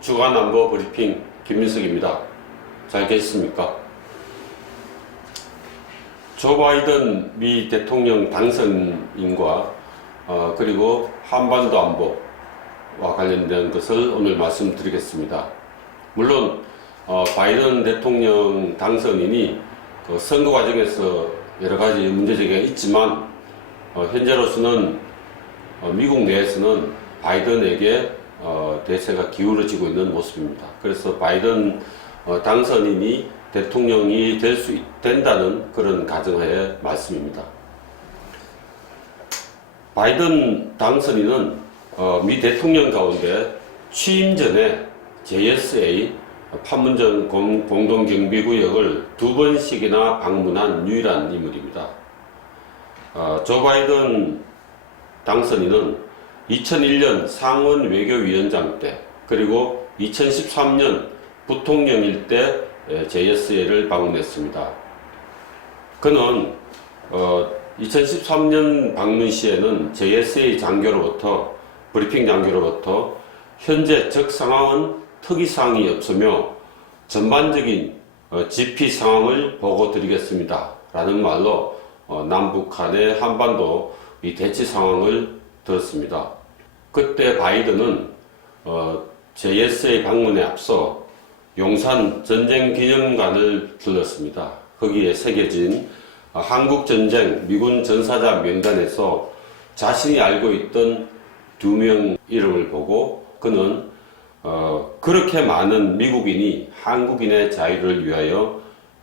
주간 안보 브리핑 김민석입니다. 잘 계셨습니까? 조 바이든 미 대통령 당선인과 그리고 한반도 안보와 관련된 것을 오늘 말씀드리겠습니다. 물론 바이든 대통령 당선인이 그 선거 과정에서 여러 가지 문제제기가 있지만 현재로서는 미국 내에서는 바이든에게 대세가 기울어지고 있는 모습입니다. 그래서 바이든 당선인이 대통령이 된다는 그런 가정하에 말씀입니다. 바이든 당선인은 미 대통령 가운데 취임 전에 JSA 판문점 공동경비구역을 2번씩이나 방문한 유일한 인물입니다. 조 바이든 당선인은 2001년 상원 외교위원장 때 그리고 2013년 부통령일 때 JSA를 방문했습니다. 그는 2013년 방문 시에는 JSA 장교로부터 브리핑 장교로부터 현재 적 상황은 특이사항이 없으며 전반적인 GP 상황을 보고 드리겠습니다 라는 말로 남북 간의 한반도 이 대치 상황을 들었습니다. 그때 바이든은 JSA 방문에 앞서 용산 전쟁기념관을 들렀습니다. 거기에 새겨진 한국전쟁 미군 전사자 명단에서 자신이 알고 있던 2명 이름을 보고 그는 그렇게 많은 미국인이 한국인의 자유를 위하여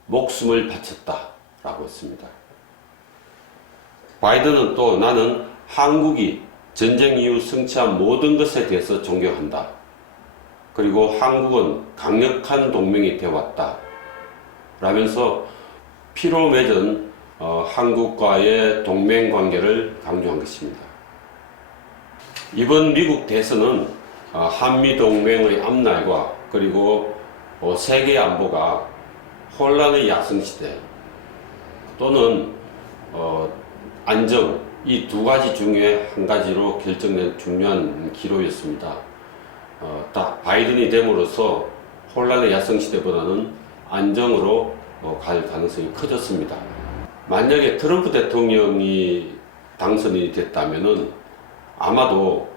목숨을 바쳤다라고 했습니다. 바이든은 또 나는 한국이 전쟁 이후 성취한 모든 것에 대해서 존경한다. 그리고 한국은 강력한 동맹이 되어왔다. 라면서 피로 맺은 한국과의 동맹 관계를 강조한 것입니다. 이번 미국 대선은 한미 동맹의 앞날과 그리고 세계 안보가 혼란의 야성시대 또는 안정 이 두 가지 중에 한 가지로 결정된 중요한 기로였습니다. 바이든이 됨으로써 혼란의 야성시대보다는 안정으로 갈 가능성이 커졌습니다. 만약에 트럼프 대통령이 당선이 됐다면은 아마도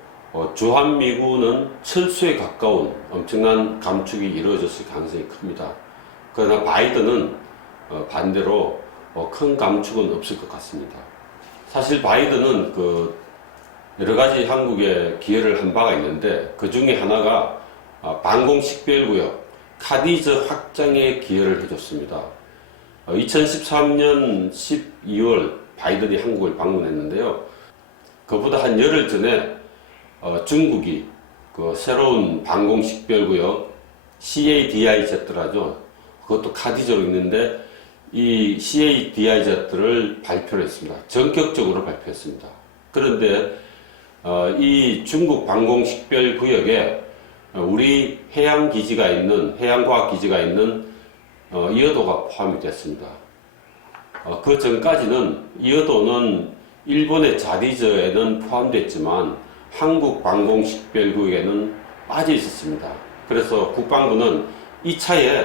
주한미군은 철수에 가까운 엄청난 감축이 이루어졌을 가능성이 큽니다. 그러나 바이든은 반대로 큰 감축은 없을 것 같습니다. 사실 바이든은 여러 가지 한국에 기여를 한 바가 있는데 그 중에 하나가 방공식별구역 카디즈 확장에 기여를 해줬습니다. 2013년 12월 바이든이 한국을 방문했는데요. 그보다 한 열흘 전에 중국이 새로운 방공식별구역 CADIZ라죠. 그것도 카디즈로 있는데 이 CADIZ를 발표를 했습니다. 전격적으로 발표했습니다. 그런데 이 중국 방공식별구역에 우리 해양과학기지가 있는 이어도가 포함이 됐습니다. 그 전까지는 이어도는 일본의 자디즈에는 포함됐지만 한국 방공식별구역에는 빠져 있었습니다. 그래서 국방부는 이 차에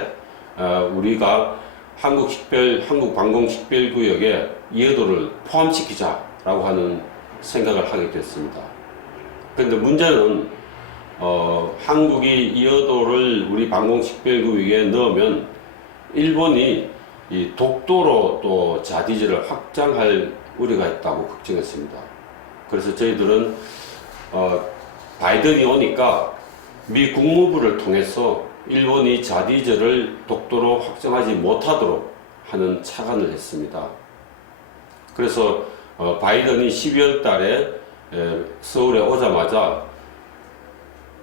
우리가 한국 방공식별구역에 이어도를 포함시키자라고 하는 생각을 하게 됐습니다. 그런데 문제는 한국이 이어도를 우리 방공식별구역에 넣으면 일본이 이 독도로 또 자디즈를 확장할 우려가 있다고 걱정했습니다. 그래서 저희들은 바이든이 오니까 미 국무부를 통해서 일본이 자디즈를 독도로 확정하지 못하도록 하는 착안을 했습니다. 그래서 바이든이 12월 달에 서울에 오자마자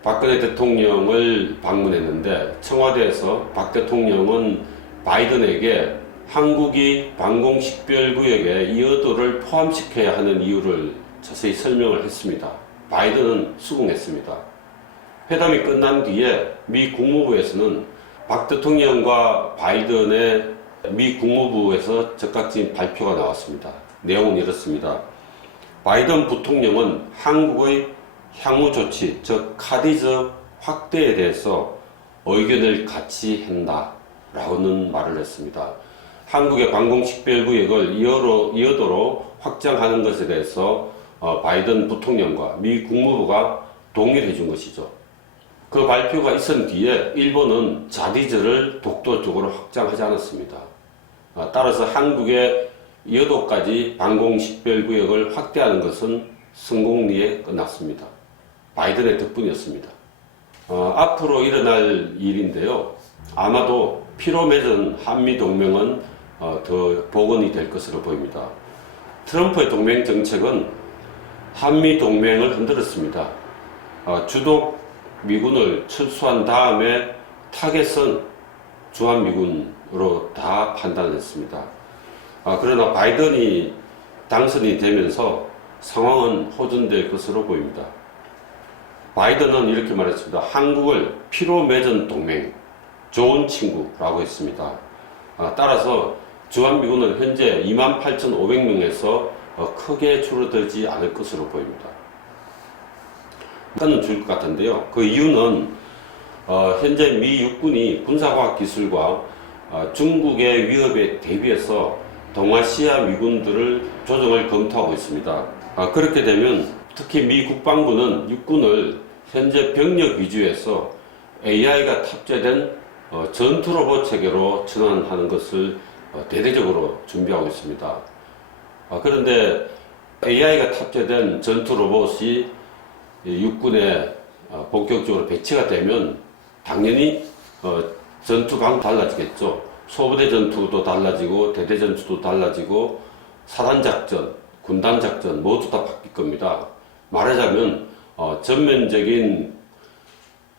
박근혜 대통령을 방문했는데 청와대에서 박 대통령은 바이든에게 한국이 방공식별구역에 이어도를 포함시켜야 하는 이유를 자세히 설명을 했습니다. 바이든은 수긍했습니다. 회담이 끝난 뒤에 미 국무부에서는 박 대통령과 바이든의 미 국무부에서 즉각적인 발표가 나왔습니다. 내용은 이렇습니다. 바이든 부통령은 한국의 향후 조치, 즉 카디즈 확대에 대해서 의견을 같이 한다라고는 말을 했습니다. 한국의 방공식별구역을 이어도로 확장하는 것에 대해서 바이든 부통령과 미 국무부가 동의를 해준 것이죠. 그 발표가 있은 뒤에 일본은 자디즈를 독도적으로 확장하지 않았습니다. 따라서 한국의 여도까지 방공식별구역을 확대하는 것은 성공리에 끝났습니다. 바이든의 덕분이었습니다. 앞으로 일어날 일인데요. 아마도 피로 맺은 한미동맹은 더 복원이 될 것으로 보입니다. 트럼프의 동맹 정책은 한미동맹을 흔들었습니다. 주독 미군을 철수한 다음에 타겟은 주한미군으로 다 판단했습니다. 그러나 바이든이 당선이 되면서 상황은 호전될 것으로 보입니다. 바이든은 이렇게 말했습니다. 한국을 피로 맺은 동맹, 좋은 친구라고 했습니다. 따라서 주한미군은 현재 28,500명에서 크게 줄어들지 않을 것으로 보입니다. 일단은 줄 것 같은데요. 그 이유는 현재 미 육군이 군사과학 기술과 중국의 위협에 대비해서 동아시아 미군들을 조정을 검토하고 있습니다. 그렇게 되면 특히 미 국방부는 육군을 현재 병력 위주에서 AI가 탑재된 전투 로봇 체계로 전환하는 것을 대대적으로 준비하고 있습니다. 그런데 AI가 탑재된 전투 로봇이 육군에 본격적으로 배치가 되면 당연히 전투 강도 달라지겠죠. 소부대 전투도 달라지고 대대 전투도 달라지고 사단작전, 군단작전 모두 다 바뀔 겁니다. 말하자면 전면적인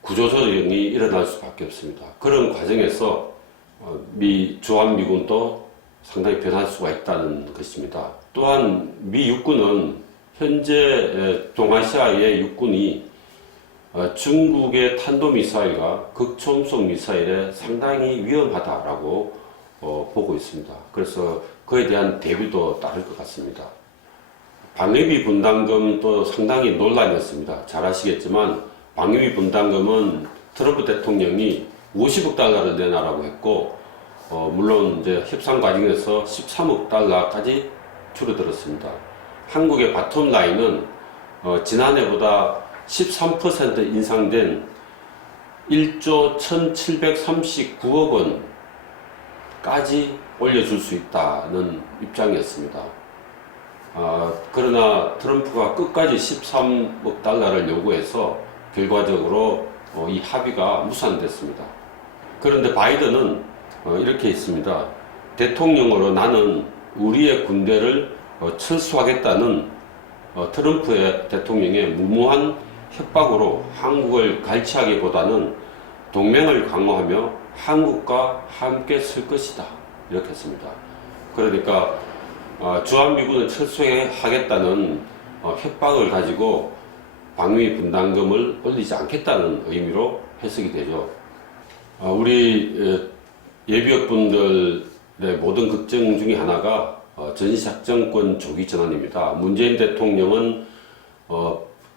구조조정이 일어날 수밖에 없습니다. 그런 과정에서 주한미군도 상당히 변할 수가 있다는 것입니다. 또한 미 육군은 현재 동아시아의 육군이 중국의 탄도미사일과 극초음속 미사일에 상당히 위험하다라고 보고 있습니다. 그래서 그에 대한 대비도 따를 것 같습니다. 방위비 분담금도 상당히 논란이었습니다. 잘 아시겠지만 방위비 분담금은 트럼프 대통령이 50억 달러를 내놔라고 했고 물론 이제 협상 과정에서 13억 달러까지 줄어들었습니다. 한국의 바텀 라인은 지난해보다 13% 인상된 1조 1739억 원까지 올려줄 수 있다는 입장이었습니다. 그러나 트럼프가 끝까지 13억 달러를 요구해서 결과적으로 이 합의가 무산됐습니다. 그런데 바이든은 이렇게 했습니다. 대통령으로 나는 우리의 군대를 철수하겠다는 트럼프의 대통령의 무모한 협박으로 한국을 갈취하기보다는 동맹을 강화하며 한국과 함께 쓸 것이다. 이렇게 했습니다. 그러니까 주한미군을 철수하겠다는 협박을 가지고 방위 분담금을 올리지 않겠다는 의미로 해석이 되죠. 우리 예비역분들의 모든 걱정 중에 하나가 전시작전권 조기 전환입니다. 문재인 대통령은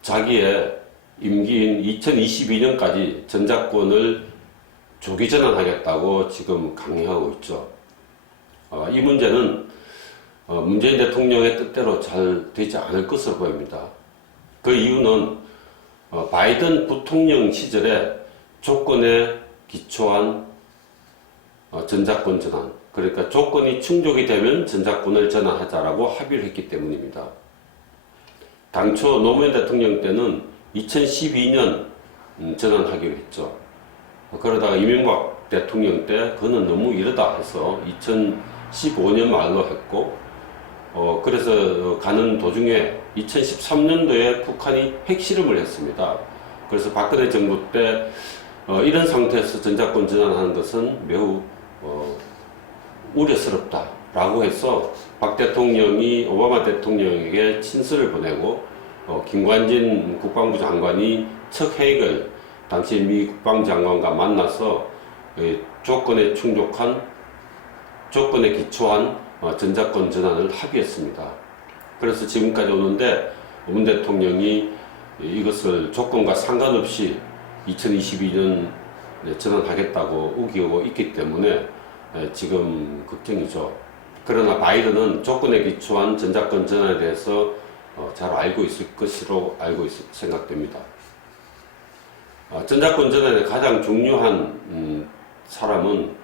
자기의 임기인 2022년까지 전작권을 조기 전환하겠다고 지금 강행하고 있죠. 이 문제는 문재인 대통령의 뜻대로 잘 되지 않을 것으로 보입니다. 그 이유는 바이든 부통령 시절에 조건에 기초한 전작권 전환, 그러니까 조건이 충족이 되면 전작권을 전환하자라고 합의를 했기 때문입니다. 당초 노무현 대통령 때는 2012년 전환하기로 했죠. 그러다가 이명박 대통령 때 그는 너무 이르다 해서 2015년 말로 했고 그래서 가는 도중에 2013년도에 북한이 핵실험을 했습니다. 그래서 박근혜 정부 때 이런 상태에서 전작권 전환하는 것은 매우 우려스럽다라고 해서 박 대통령이 오바마 대통령에게 친서를 보내고 김관진 국방부 장관이 척 헤이글 당시 미 국방장관과 만나서 조건에 기초한 전작권 전환을 합의했습니다. 그래서 지금까지 오는데 문 대통령이 이것을 조건과 상관없이 2022년 전환하겠다고 우기고 있기 때문에 지금 걱정이죠. 그러나 바이든은 조건에 기초한 전작권 전환에 대해서 잘 알고 있을 것으로 생각됩니다. 전작권 전환의 가장 중요한 사람은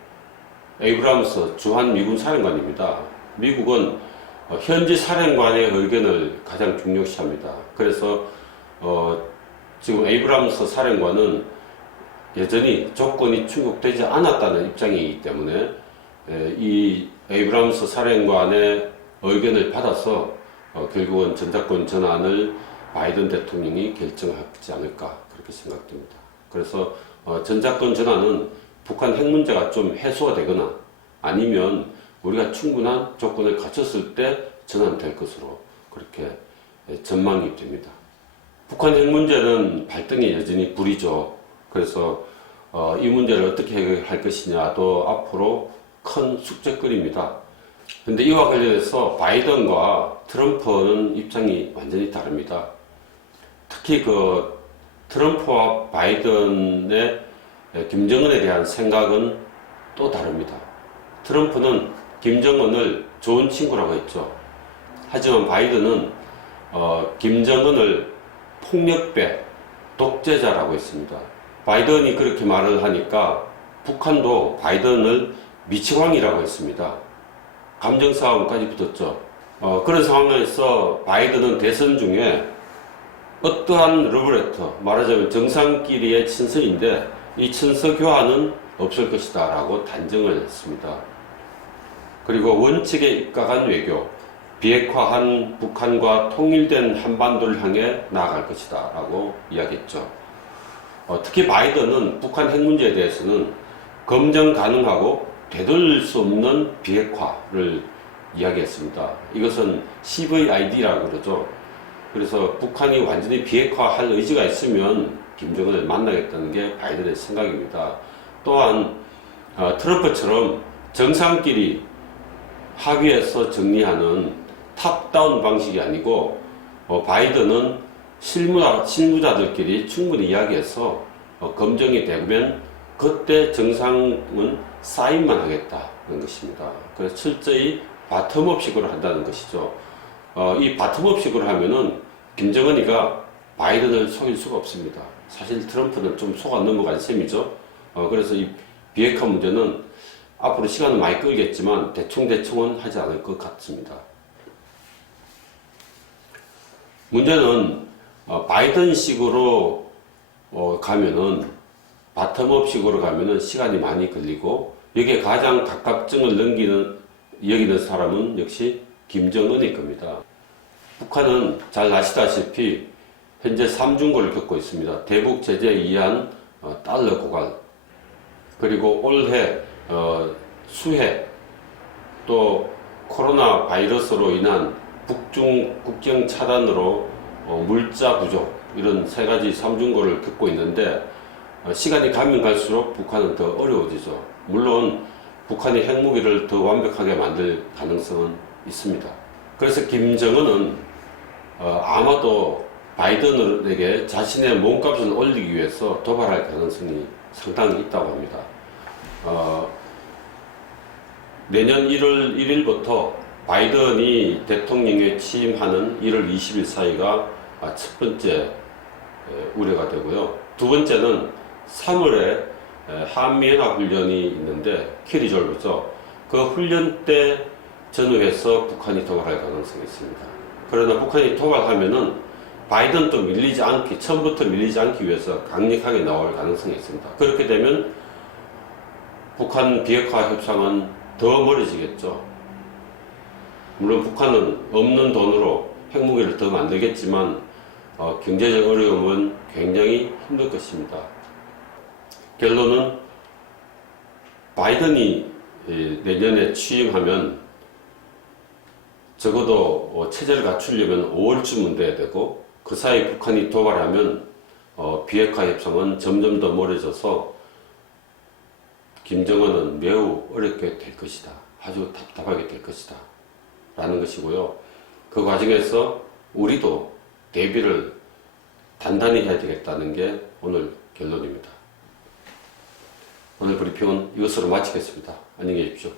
에이브람스 주한 미군 사령관입니다. 미국은 현지 사령관의 의견을 가장 중요시합니다. 그래서 지금 에이브람스 사령관은 여전히 조건이 충족되지 않았다는 입장이기 때문에 이 에이브람스 사령관의 의견을 받아서 결국은 전작권 전환을 바이든 대통령이 결정하지 않을까 그렇게 생각됩니다. 그래서 전작권 전환은 북한 핵 문제가 좀 해소가 되거나 아니면 우리가 충분한 조건을 갖췄을 때 전환될 것으로 그렇게 전망이 됩니다. 북한 핵 문제는 발등에 여전히 불이죠. 그래서 이 문제를 어떻게 해결할 것이냐도 앞으로 큰 숙제거리입니다. 근데 이와 관련해서 바이든과 트럼프는 입장이 완전히 다릅니다. 특히 그 트럼프와 바이든의 김정은에 대한 생각은 또 다릅니다. 트럼프는 김정은을 좋은 친구라고 했죠. 하지만 바이든은 김정은을 폭력배, 독재자라고 했습니다. 바이든이 그렇게 말을 하니까 북한도 바이든을 미치광이라고 했습니다. 감정 싸움까지 붙었죠. 그런 상황에서 바이든은 대선 중에 어떠한 러브레터, 말하자면 정상끼리의 친서인데 이 친서 교환은 없을 것이다 라고 단정을 했습니다. 그리고 원칙에 입각한 외교, 비핵화한 북한과 통일된 한반도를 향해 나아갈 것이다 라고 이야기했죠. 특히 바이든은 북한 핵 문제에 대해서는 검증 가능하고 되돌릴 수 없는 비핵화를 이야기했습니다. 이것은 CVID라고 그러죠. 그래서 북한이 완전히 비핵화할 의지가 있으면 김정은을 만나겠다는 게 바이든의 생각입니다. 또한 트럼프처럼 정상끼리 합의해서 정리하는 탑다운 방식이 아니고 바이든은 실무자들끼리 충분히 이야기해서 검증이 되면 그때 정상은 사인만 하겠다는 것입니다. 그래서 철저히 바텀업식으로 한다는 것이죠. 이 바텀업식으로 하면은 김정은이가 바이든을 속일 수가 없습니다. 사실 트럼프는 좀 속아 넘어간 셈이죠. 그래서 이 비핵화 문제는 앞으로 시간은 많이 끌겠지만 대충은 하지 않을 것 같습니다. 문제는 바이든식으로 가면은 바텀업식으로 가면은 시간이 많이 걸리고 여기에 가장 갑갑증을 여기는 사람은 역시 김정은일 겁니다. 북한은 잘 아시다시피 현재 3중고를 겪고 있습니다. 대북 제재에 의한 달러 고갈, 그리고 올해 수해, 또 코로나 바이러스로 인한 북중 국경 차단으로 물자 부족, 이런 세 가지 3중고를 겪고 있는데 시간이 가면 갈수록 북한은 더 어려워지죠. 물론 북한이 핵무기를 더 완벽하게 만들 가능성은 있습니다. 그래서 김정은은 아마도 바이든에게 자신의 몸값을 올리기 위해서 도발할 가능성이 상당히 있다고 합니다. 내년 1월 1일부터 바이든이 대통령에 취임하는 1월 20일 사이가 첫 번째 우려가 되고요. 두 번째는 3월에 한미연합훈련이 있는데 키리졸브죠. 그 훈련 때 전후해서 북한이 도발할 가능성이 있습니다. 그러나 북한이 도발하면은 바이든도 처음부터 밀리지 않기 위해서 강력하게 나올 가능성이 있습니다. 그렇게 되면 북한 비핵화 협상은 더 멀어지겠죠. 물론 북한은 없는 돈으로 핵무기를 더 만들겠지만 경제적 어려움은 굉장히 힘들 것입니다. 결론은 바이든이 내년에 취임하면 적어도 체제를 갖추려면 5월쯤은 돼야 되고 그 사이 북한이 도발하면 비핵화 협상은 점점 더 멀어져서 김정은은 매우 어렵게 될 것이다. 아주 답답하게 될 것이다. 라는 것이고요. 그 과정에서 우리도 대비를 단단히 해야 되겠다는 게 오늘 결론입니다. 오늘 브리핑은 이것으로 마치겠습니다. 안녕히 계십시오.